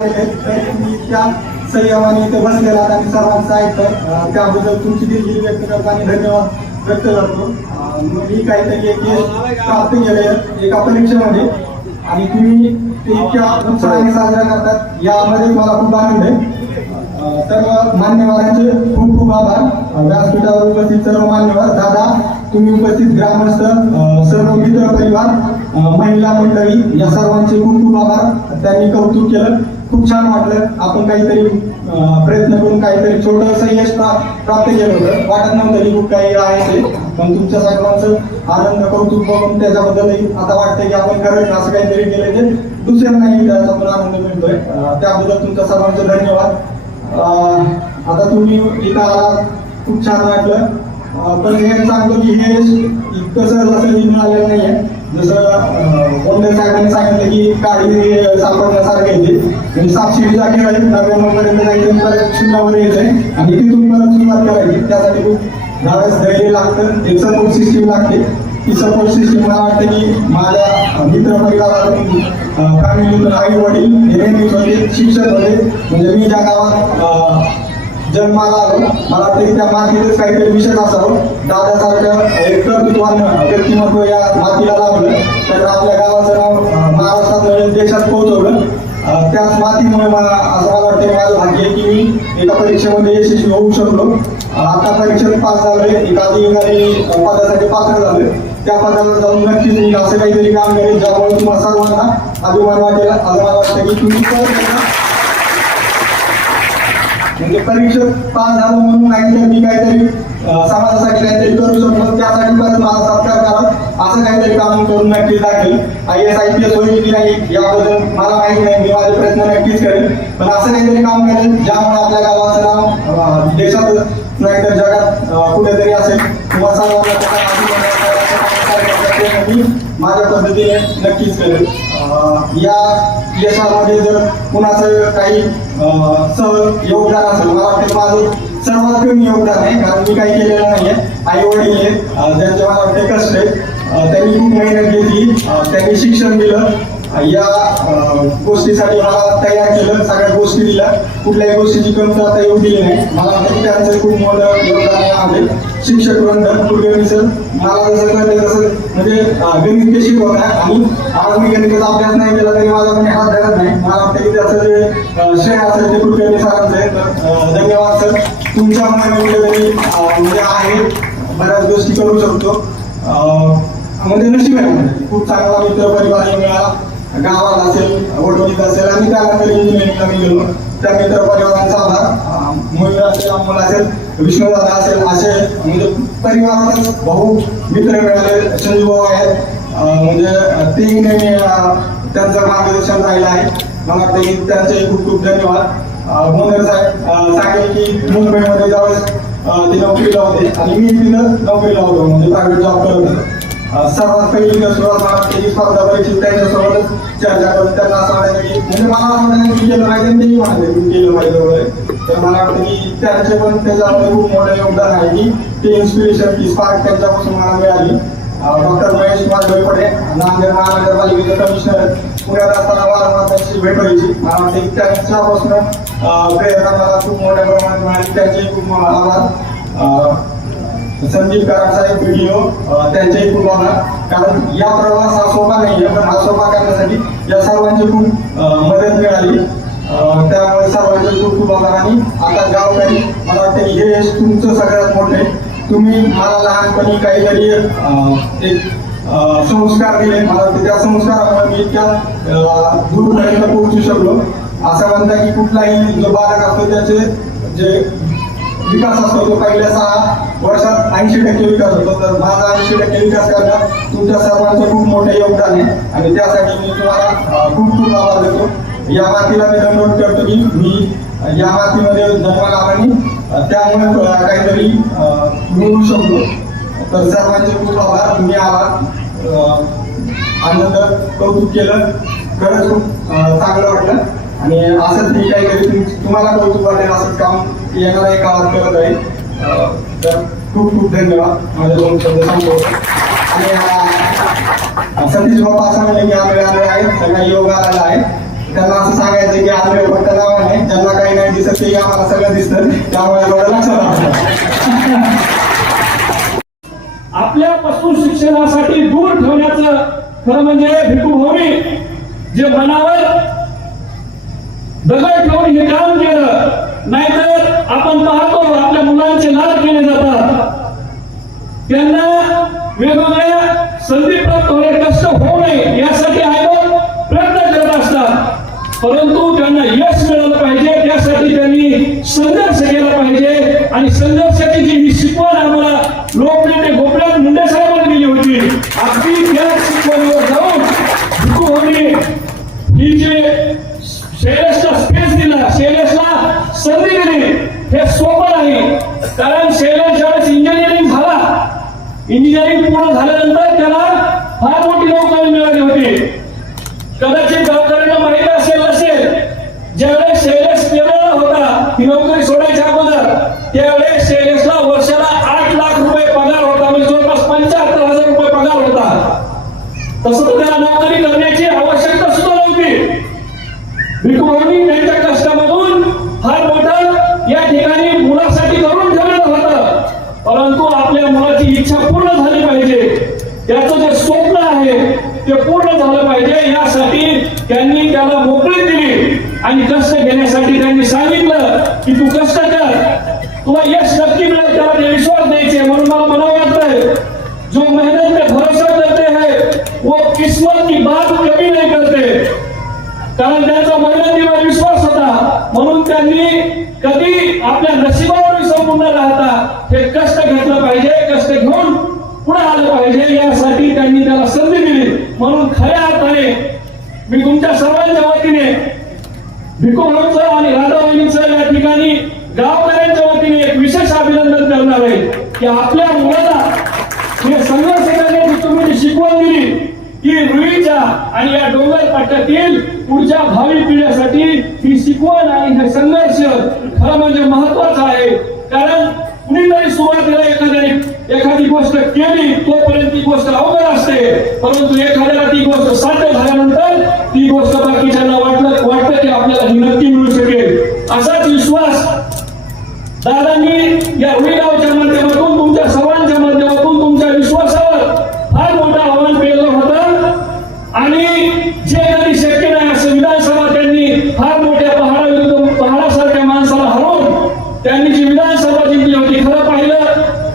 मी त्या संयमाने इथे बसलेला आणि सर्वांचं ऐकतोय. त्याबद्दल तुमची दिलगिरी व्यक्त करतो आणि धन्यवाद व्यक्त करतो. मग मी काहीतरी एक प्राप्त केलंय एका परीक्षेमध्ये आणि तुम्ही ते इतक्या उत्साहाने साजरा करतात यामध्ये मला खूप आनंद आहे. तर मान्यवरांचे खूप खूप आभार. व्यासपीठावर उपस्थित सर्व मान्यवर दादा तुम्ही उपस्थित ग्रामस्थ सर्व मित्र परिवार महिला मंडळी या सर्वांचे खूप खूप आभार. त्यांनी कौतुक केलं. खूप छान वाटलं. आपण काहीतरी प्रयत्न करून काहीतरी छोटंसं यश प्राप्त केलं होतं. वाटत नव्हतं की खूप काही आहे ते. पण तुमच्या सर्वांचं आनंद कौतुक बघून त्याच्याबद्दलही आता वाटतं की आपण खरंच असं काहीतरी केलं ते. दुसऱ्यांनाही त्याचा पण आनंद मिळतोय. त्याबद्दल तुमच्या सर्वांचे धन्यवाद. आता तुम्ही इथं आला खूप छान वाटलं. पण हे सांगतो की हे इतकं सहज असं मिळालेलं नाहीये. जसं कोणत्या साहेबांनी सांगितलं की म्हणजे काही सापडण्यासारखे येते म्हणजे सातशे जागे आहेत नव्याण्णव पर्यंत जायचं परत शून्यावर यायचंय. आणि तिथून परत सुरुवात करायची. त्यासाठी खूप धाडस धैर्य लागतं. एक सपोर्ट सिस्टीम लागते. ती सपोर्ट सिस्टीम मला वाटतं की माझ्या मित्र परिवारातून फॅमिलीतून आई वडील हे नेहमीच होते शिक्षक होते. म्हणजे मी ज्या गावात जन्माला आलो मला वाटतं की त्या मातीतच काहीतरी विषय असावं. दादासारखं एक कर्तृत्वान व्यक्तिमत्व या मातीला लाभलं तर आपल्या गावाचं नाव महाराष्ट्रात देशात पोहोचवलं. त्याच मातीमुळे मला असं मला वाटतं माझं भाग्य की मी एका परीक्षेमध्ये यशस्वी होऊ शकलो. आता परीक्षेत पास झालोय एका अधिकारी पदासाठी पात्र झालोय. त्या पदाला जाऊन नक्कीच मी असं काहीतरी काम करेल ज्यामुळे तुम्हाला सर्वांना अभिमान वाटेल. असं मला वाटतं की तुम्ही म्हणजे परीक्षेत पास झालो म्हणून नाही तर मी काहीतरी समाजासाठी काहीतरी करू शकतो त्यासाठी परत माझा सत्कार करा असं काहीतरी काम करून नक्कीच दाखल. I S I P S होईल की नाही याबद्दल मला माहिती नाही. मी माझे प्रयत्न नक्कीच करेल पण असं काहीतरी काम करेल ज्यामुळे आपल्या गावाचं नाव देशात नाही तर जगात कुठेतरी असेल. किंवा सर्वांना माझ्या पद्धतीने नक्कीच करेल या यशामध्ये जर कुणाचं काही सह योगदान असेल मला वाटतं माझं सर्वात कमी योगदान आहे कारण मी काही केलेलं नाहीये. आई वडील आहेत ज्यांचे मला वाटते कष्ट आहे त्यांनी खूप मेहनत घेतली त्यांनी शिक्षण दिलं. या गोष्टीसाठी मला तयार केलं सगळ्या गोष्टी दिल्या. कुठल्याही गोष्टीची कमतरता येऊ दिली नाही. मला त्यांचं खूप मोठं योगदान आहे शिक्षक वृंद कुलकर्णी सर मला जसं कळलं तसं. म्हणजे गणित ते आहे? आणि आज मी गणिताचा अभ्यास नाही केला तरी माझा कोणी हात धरत नाही. मला वाटतं की त्याचं जे श्रेय असेल ते कुलकर्णी सरांचं आहे. तर धन्यवाद सर. तुमच्या मनाने कुठेतरी म्हणजे आहे. बऱ्याच गोष्टी करू शकतो. म्हणजे नशीब आहे. खूप चांगला मित्र परिवार मिळाला. गावात असेल वडवणीत असेल आणि त्यानंतर इंजिनिअरिंगला मी गेलो त्या मित्र परिवारांचा आभार. अं, असेल अमोल असेल विष्णुदादा असेल असे म्हणजे परिवारातच भाऊ मित्र मिळाले. संजू भाऊ आहेत. म्हणजे ते नेहमी त्यांचं मार्गदर्शन राहिलं आहे. मला वाटतं की त्यांचे खूप खूप धन्यवाद. मोदर साहेब सांगेल की मुंबईमध्ये ज्यावेळेस ते नोकरीला होते आणि मी तिथं नोकरीला होतो म्हणजे प्रायव्हेट जॉब करत होतो. सर्वात पहिली सुरुवात स्पर्धा चर्चा करून त्यांना असं वाटायचं की म्हणजे मला असं वाटायचं केलं पाहिजे म्हणाले केलं पाहिजे वगैरे. तर मला वाटतं की त्यांचे पण त्याच्यामध्ये खूप मोठं योगदान आहे की ते इन्स्पिरेशन स्पार्क त्यांच्यापासून मला मिळाली. डॉक्टर महेश माधवपडे नांदेड महानगरपालिकेचे कमिशनर पुण्यात असताना वारंवार त्यांची भेट व्हायची. मला त्यांच्यापासून अं, प्रेरणा मला खूप मोठ्या प्रमाणात मिळाली. खूप आभार. अं, संदीप कराड एक व्हिडिओ त्यांच्याही खूप आभार कारण या प्रवास हा सोपा नाहीये पण हा सोपा करण्यासाठी या सर्वांची खूप मदत मिळाली. त्यामुळे सर्वांचे खूप खूप आभार आणि आता गावकरी मला वाटतं हे यश तुमचं सगळ्यात मोठं आहे. तुम्ही मला लहानपणी काहीतरी अं, एक संस्कार दिले. मला त्या संस्कारामुळे मी इतक्या दूरपर्यंत पोहोचू शकलो. असं म्हणता की कुठलाही जो बालक असतो त्याचे जे विकास असतो तो पहिल्या सहा वर्षात ऐंशी टक्के विकास होतो. तर माझा ऐंशी टक्के विकास करणं तुमच्या सर्वांचं खूप मोठं योगदान आहे. आणि त्यासाठी मी तुम्हाला खूप खूप आभार देतो. या मातीला मी दंडवत करतो की मी या मातीमध्ये जन्माला आणि त्यामुळे काहीतरी मिळू मिळवू शकतो. तर सर्वांचे खूप आभार. तुम्ही आलात आनंद कौतुक केलं. खरंच खूप चांगलं वाटलं. आणि असंच मी काहीतरी तुम्हाला कौतुक वाटेल असंच काम येणाऱ्या एक काळात करत आहे. तर खूप खूप धन्यवाद. माझे दोन शब्द सांगतो. आणि सतीश बाप्पा सांगले की आंबे आंबे आहेत सगळा योग आलेला आहे. त्यांना असं सांगायचं की आंबे ते आम्हाला सगळं दिसतं. त्यामुळे थोडं लक्षात आपल्यापासून शिक्षणासाठी दूर ठेवण्याचं खरं म्हणजे भिकू भाऊनी जे मनावर दगड ठेवून हे काम केलं नाहीतर आपण पाहतो आपल्या मुलांचे लाड केले जातात. त्यांना वेगवेगळ्या संधी प्राप्त होणे कष्ट होऊ नये यासाठी आयोग प्रयत्न करत असतात. परंतु त्यांना यश मिळालं पाहिजे त्यासाठी त्यांनी संघर्ष केला पाहिजे आणि संघर्ष जी ही शिकवण आम्हाला लोकनेते गोपीनाथ मुंडे साहेबांनी दिली होती अगदी त्या शिकवणीवर जाऊन भिकू भाऊनी ही जे शैलेशला स्पेस दिला शैलेशला संधी दिली हे सोपं नाही कारण शैलेश ज्यावेळेस इंजिनिअरिंग झाला. इंजिनिअरिंग पूर्ण झाल्यानंतर त्याला फार मोठी नोकरी मिळाली होती. कदाचित गावकऱ्यांना माहिती असेल नसेल ज्यावेळेस शैलेश पेरला होता ही नोकरी सोडायच्या अगोदर त्यावेळेस शैलेशला वर्षाला आठ लाख रुपये पगार होता म्हणजे जवळपास पंच्याहत्तर हजार रुपये पगार होता तसं तर त्याला नोकरी करण्याची आवश्यकता सुद्धा नव्हती भिकूभाऊनी त्यांच्या कष्टामधून फार मोठं या ठिकाणी मुलासाठी करून ठेवलेलं होतं परंतु आपल्या मुलाची इच्छा पूर्ण झाली पाहिजे त्याचं जे स्वप्न आहे ते पूर्ण झालं पाहिजे. यासाठी त्यांनी त्याला मोकळी दिली आणि कष्ट घेण्यासाठी त्यांनी सांगितलं की तू कष्ट कर. तुला यश नक्की मिळेल त्याला ते विश्वास द्यायचे म्हणून मला मला वाटतंय जो मेहनत पे भरोसा करते है वो किस्मत की बात कमी नाही करते. कारण त्यांचा मेहनतीवर विश्वास होता. म्हणून त्यांनी कधी आपल्या नशिबावर संपूर्ण राहता. हे कष्ट घेतलं पाहिजे कष्ट घेऊन पुढे आलं पाहिजे. यासाठी त्यांनी त्याला संधी दिली. म्हणून खऱ्या अर्थाने मी तुमच्या सर्वांच्या वतीने भिकोभाऊचं आणि राधावाणीचं या ठिकाणी गावकऱ्यांच्या वतीने एक विशेष अभिनंदन करणार आहे. की आपल्या मुलाला हे संघर्ष करण्याची तुम्ही शिकवण दिली की रुईच्या आणि या डोंगर पट्ट्यातील पुढच्या भावी पिढ्यासाठी ही शिकवण आणि हे संघर्ष खरं म्हणजे महत्वाचं आहे. कारण कुणी एखादी गोष्ट केली तोपर्यंत ती गोष्ट अवघड असते. परंतु एखाद्याला ती गोष्ट साध्य झाल्यानंतर ती गोष्ट बाकीच्यांना वाटलं वाटतं की आपल्याला ही नक्की मिळू शकेल. असाच विश्वास दादांनी या रुई गावच्या माध्यमातून तुमच्या सर्वांच्या माध्यमातून तुमच्या विश्वासावर फार मोठं आव्हान पेललं होतं आणि जे कधी शक्य नाही असं विधानसभा त्यांनी फार मोठ्या पहाडाविरुद्ध पहाडासारख्या माणसाला हरवून त्यांनी जी विधानसभा जिंकली होती खरं पाहिलं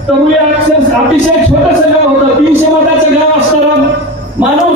तर रुई अक्षर अतिशय छोटस गाव होतं. तीनशे मताचं गाव असताना मानव